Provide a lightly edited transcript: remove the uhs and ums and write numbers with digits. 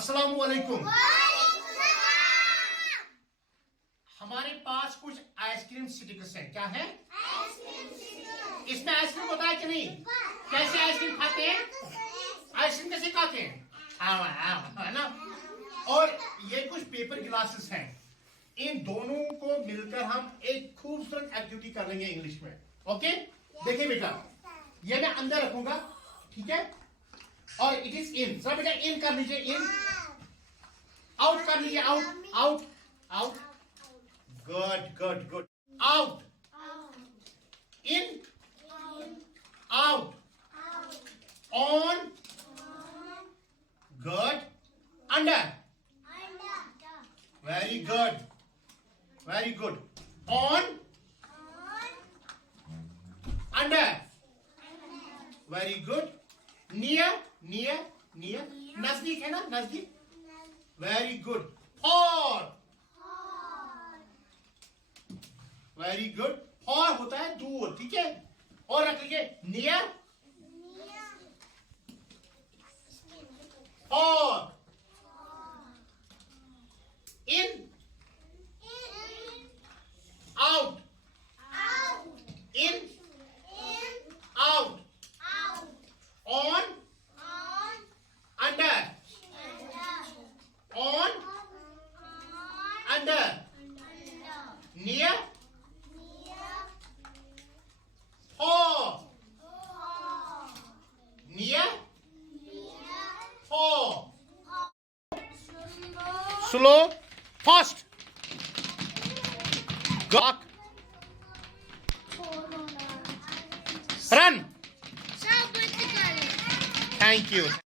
अस्सलाम वालेकुम। हमारे पास कुछ आइसक्रीम स्टिकर्स हैं। क्या है? इसमें आइसक्रीम होता है कि नहीं? कैसे आइसक्रीम खाते हैं? आइसक्रीम कैसे खाते हैं? है ना। और ये कुछ पेपर ग्लासेस हैं। इन दोनों को मिलकर हम एक खूबसूरत एक्टिविटी कर लेंगे इंग्लिश में। ओके, देखिए बेटा, ये मैं अंदर रखूंगा, ठीक है? और इट इज इन। सब बेटा इन कर लीजिए, इन। आउट कर लीजिए, out out out. Good good good. Out, in, out, on, good, under, very good, very good. On, under, very good. Near, near, near, नजदीक है ना, नजदीक, very good. For, very good. For होता है दूर, ठीक है? और रख लीजिए near, for, in, out, in, out, on, under, on, under, near, for, near, for. Slow, fast, Gogh, run. Thank you.